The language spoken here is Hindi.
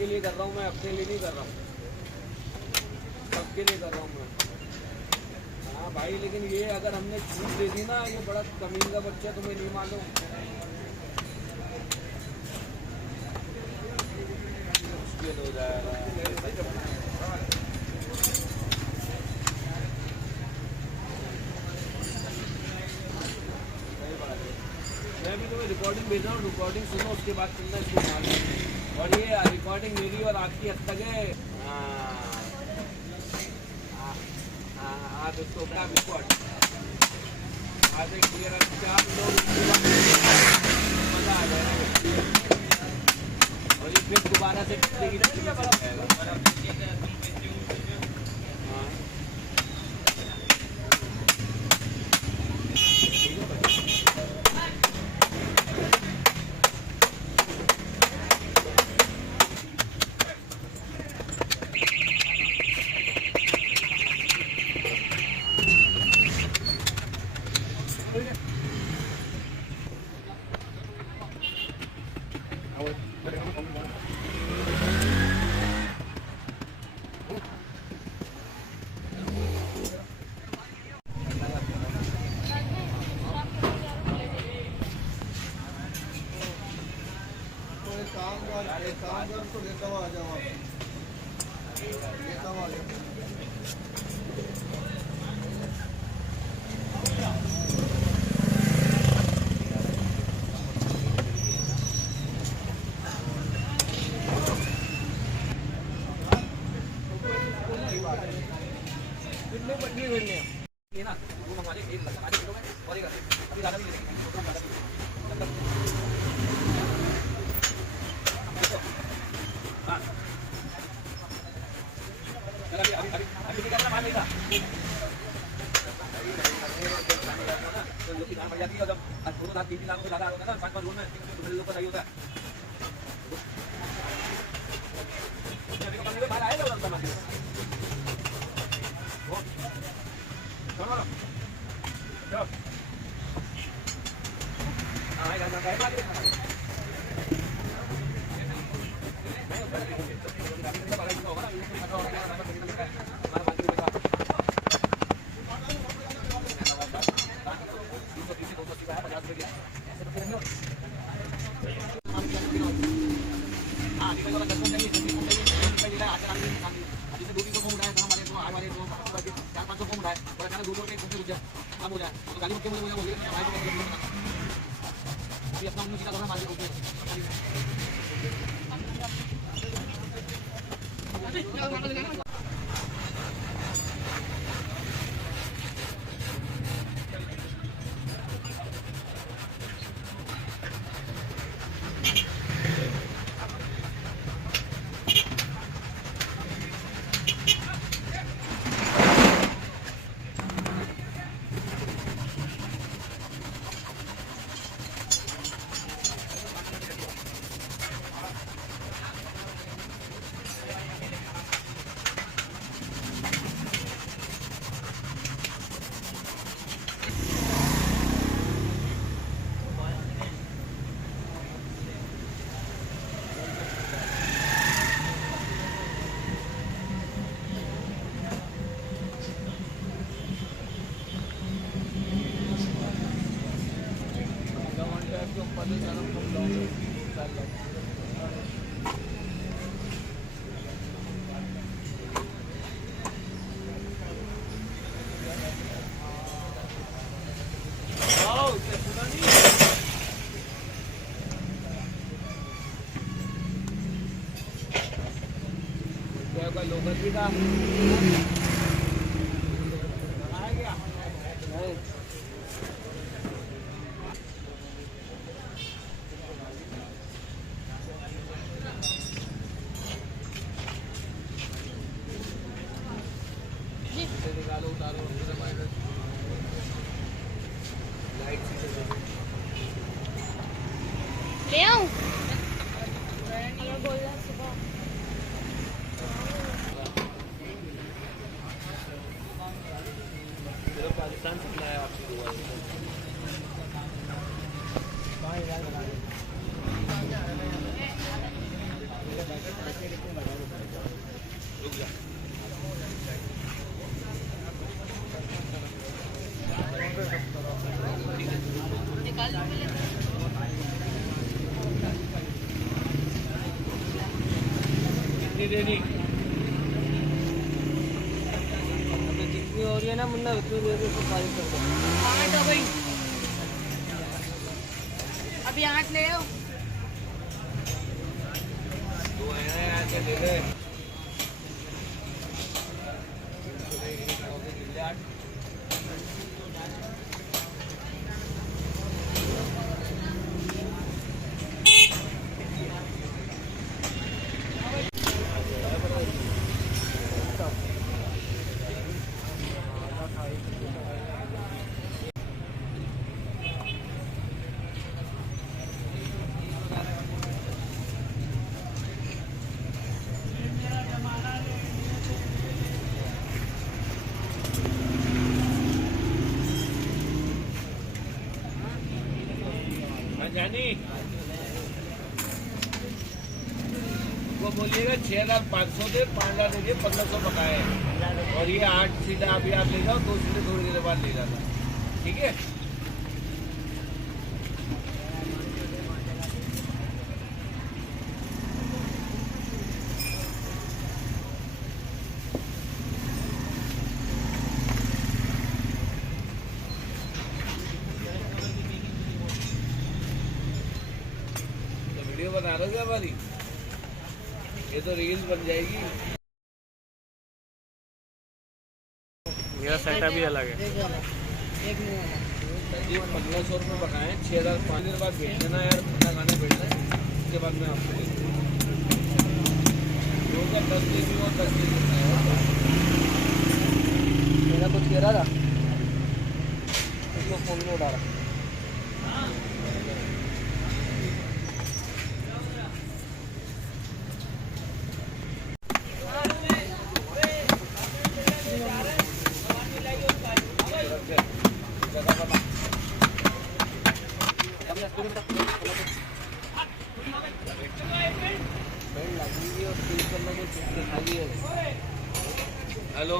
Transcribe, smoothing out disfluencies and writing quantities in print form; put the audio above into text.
सबके लिए कर रहा हूँ मैं, अपने लिए नहीं कर रहा हूँ, सबके लिए कर रहा हूँ मैं। हाँ भाई, लेकिन ये अगर हमने छूट दे दी ना, ये बड़ा कमीना बच्चा, तुम्हें नहीं मालूम, मुश्किल हो जाएगा। मैं भी तुम्हें रिकॉर्डिंग भेज रहा हूँ, रिकॉर्डिंग सुनो, उसके बाद सुनना इसको मालूम। और ये रिकॉर्डिंग मेरी और आपकी हद तक है। आप इसको बड़ा रिकॉर्ड आज एक क्लियर, चार लोग मजा आ जाएगा। और ये फिर दोबारा से काम कर तो लेता हुआ आ जाओ, लेता हुआ आ जाओ। कितने बटनी मिलने हैं ना, वो मंगवा ले, एक लगा दे और एक अभी ज़्यादा नहीं लेंगे। लोकल का निकालो, उतारो, लाइट ले आऊं? मैंने ये बोला सुबह। पाकिस्तान से लाया आपकी दुआ है। देनी। जितनी हो रही है ना मुन्ना उतनी देर में सारी कर दो। 8 हो गई। अभी 8 ले आओ। तो है ना यार क्या दे दे। जानी वो बोलिएगा 6,500 दे, 5,000 दे दिए, 1,500 बकाए हैं। और ये 8 सीधा अभी आप ले जाओ, 2 सीधे थोड़ी देर बाद ले जाना, ठीक है। वीडियो बना रहे हो हमारी, ये तो रील बन जाएगी। मेरा सेटअप भी अलग है। ये 1,500 रुपये बकाए, 6,005 दिन बाद भेज देना यार, खाना खाने भेजना है, उसके बाद मैं आपको दे दूँगा। 10 दिन और 10 दिन मेरा कुछ कह रहा था उसको फोन में उड़ा रहा। हेलो।